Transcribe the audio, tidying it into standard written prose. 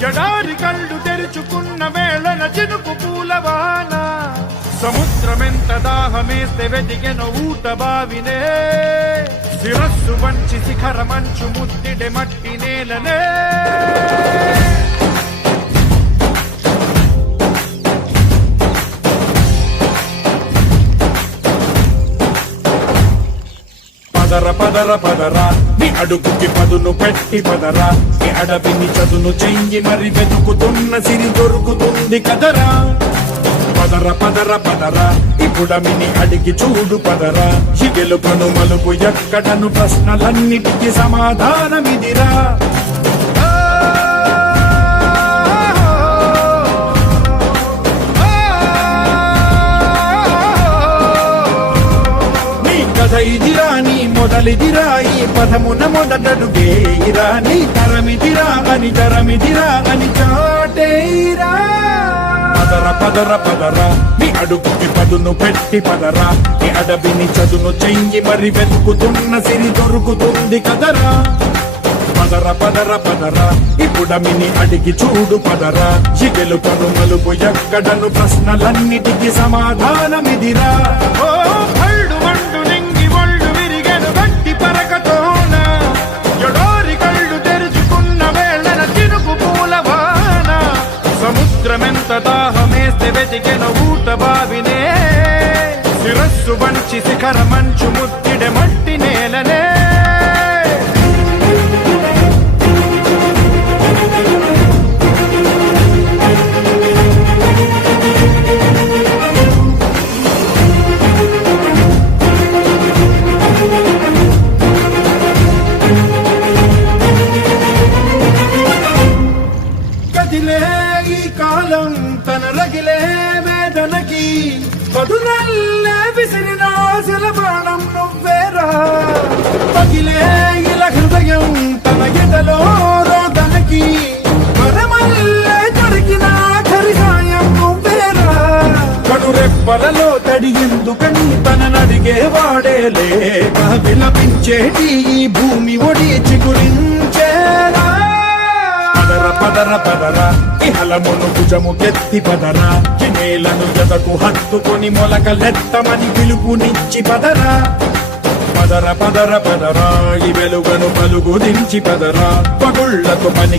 జడారి కళ్ళు తెరుచుకున్న వేళన చినుకు పూలవాన సముద్రమెంత దాహమేస్తే వెతికెన ఊట బావినే శిరస్సు వంచి శిఖర మంచు ముద్దిడె మట్టి నేలనే పదర పదర పదరా నీ అడుగుకి పదును పెట్టి పదరా నీ అడవిని చదును చెయ్యి మరి వెతుకుతున్న సిరి దొరుకుతుంది కదరా పదర పదర పదరా ఇప్పుడమిని అడిగి చూడు పదరా ఈ గెలుపను మలుపు ఎక్కడను ప్రశ్నలన్నిటికీ సమాధానమిదిరా ఇదిరా నీ మొదలిదిరా ఈ పదమున మొదటడుగేయిరా నీ తరమిదిరా అని తరమిదిరా అని చాటేయిరా పదర పదర పదరా నీ అడుగుకి పదును పెట్టి పదరా నీ అడవిని చదును చెయ్యి మరి వెతుకుతున్న సిరి దొరుకుతుంది కదరా పదర పదర పదరా ఇప్పుడమిని అడిగి చూడు పదరా ఈ గెలుపను మలుపు ఎక్కడను ప్రశ్నలన్నిటికీ సమాధానమిదిరా ఓ భళ్ళు మండు నింగి ఒళ్ళు విరిగెను గట్టి పరకతోన జడోరి కళ్ళు తెరుచుకున్న వేళన చినుకు పూలవాన సముద్రమెంత దాహమేస్తే వెతికెన ఊట బావినే శిరస్సు వంచి శిఖర మంచు ముద్దిడె మట్టి నేలనే ఈ కాలం తన రగిలే వేదనకి పదునల్లే విసిరినాశల ప్రాణం నువ్వేరా పగిలే ఇలా హృదయం తన ఎదలో రోదనకి మరమల్లే దొరికిన ఖరి సాయం నువ్వేరా కడురెప్పలలో తడి ఎందుకని తననడిగే వాడేలే విలపించేటి ఈ భూమి ఒడి చిగురించేరా పదర పదర ఇహలమును భుజము కెత్తి పదరా నేలను ఎదకు హత్తుకొని మొలకలెత్తమని పిలుపునిచ్చి పదరా పదర పదర పదరా ఈ వెలుగను పలుగు దించి పదరా పగుళ్లకు పని